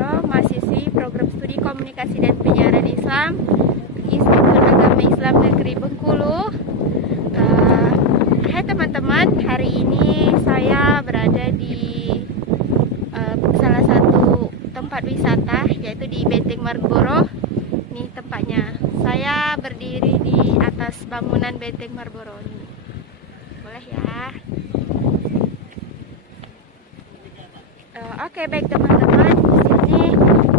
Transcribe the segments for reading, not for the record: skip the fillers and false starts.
Marboro, mahasiswi program studi komunikasi dan penyiaran Islam Institut Agama Islam Negeri Bengkulu. Hai teman-teman, hari ini saya berada di salah satu tempat wisata, yaitu di Benteng Marboro. Ini tempatnya. Saya berdiri di atas bangunan Benteng Marboro ini. Boleh ya? Oke, baik teman-teman, di sini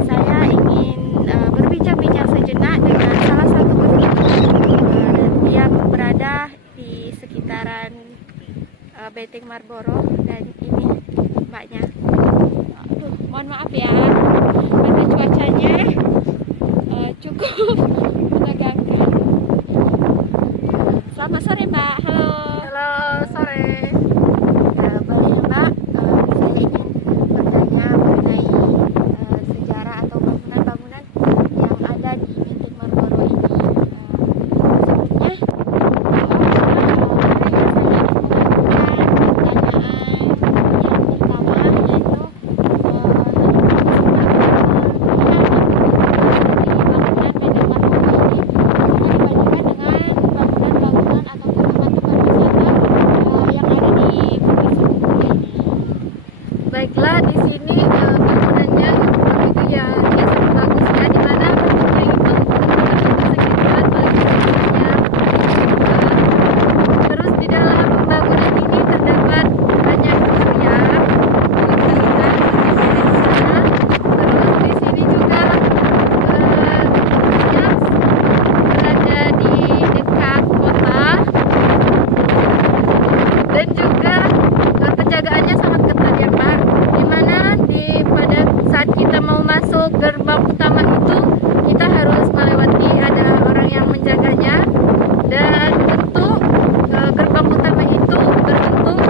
saya ingin berbincang-bincang sejenak dengan salah satu pengunjung yang berada di sekitaran Benteng Marboro, dan ini mbaknya. Mohon maaf ya, karena cuacanya cukup menegangkan. Selamat sore Mbak. Halo. Halo, sore. Boleh ya Mbak, saya ingin bertanya mengenai sejarah atau bangunan-bangunan yang ada di Benteng Marboro ini. Sebelumnya, Baiklah, di sini bangunannya begitu ya, dia sangat bagus ya, di mana bentuknya itu segitiran oleh bentuknya. Terus di dalam bangunan ini terdapat banyak ya, bisa lihat di sana. Terus di sini juga berada di dekat kota, dan juga penjagaannya sangat ketat ya Pak. Dimana pada saat kita mau masuk gerbang utama itu, kita harus melewati ada orang yang menjaganya, dan bentuk gerbang utama itu berbentuk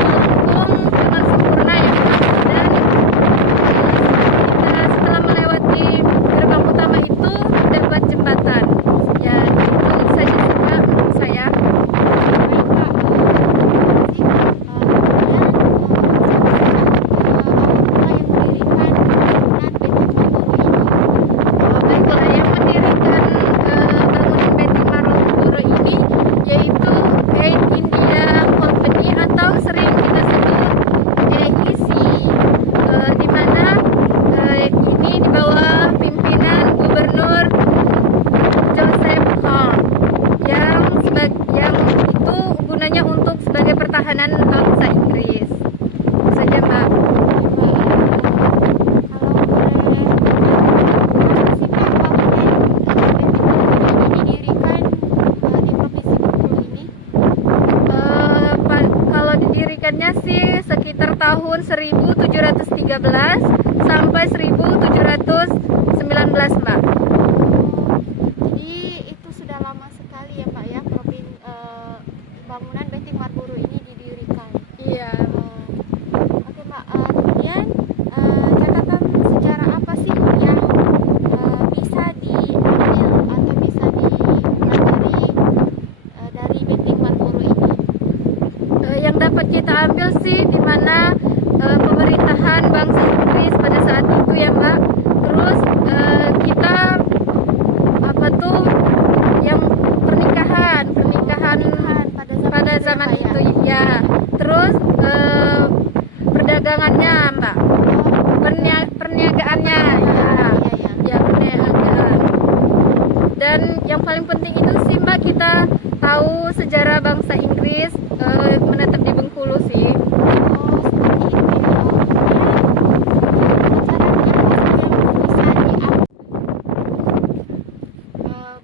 melengkung dengan sempurna ya Pak. Dan kita setelah melewati gerbang utama itu dapat jembatan ya. Itu saja sih Pak menurut saya. Untuk sebagai pertahanan bangsa Inggris. Itu saja Mbak. Kalau didirikannya sih sekitar tahun 1713 sampai 1719 Mbak. jadi itu sudah lama sekali ya Pak ya, bangunan Benteng Marboro ini didirikan. Iya. Oke Mbak, kemudian catatan sejarah apa sih yang bisa diambil atau bisa dipelajari dari Benteng Marboro ini? Yang dapat kita ambil sih di mana pemerintahan bangsa Inggris pada saat itu ya Mbak. Terus kita yang pernikahan pada zaman itu ya. Terus perdagangannya Mbak, perniagaannya ya perniagaan. Dan yang paling penting itu sih Mbak, kita tahu sejarah bangsa Inggris menetap di Bengkulu sih.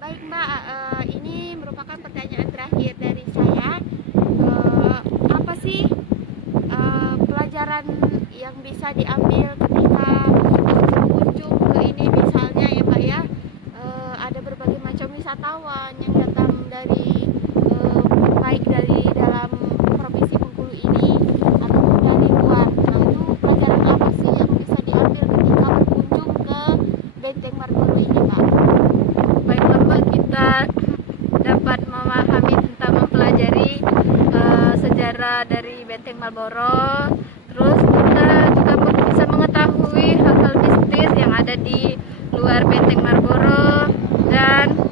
Baik Mbak, ini merupakan pertanyaan terakhir dari saya. Apa sih pelajaran yang bisa diambil ketika berkunjung ke ini, misalnya ya Pak ya, ada berbagai macam wisatawan yang datang dari baik dari dalam provinsi Bengkulu ini ataupun dari luar. Nah, itu pelajaran apa sih yang bisa diambil ketika berkunjung ke Benteng Marboro ini Pak? Baiklah Mbak, kita dapat memahami tentang mempelajari sejarah dari Benteng Marboro. Terus kita juga bisa mengetahui ada di luar Benteng Marlboro dan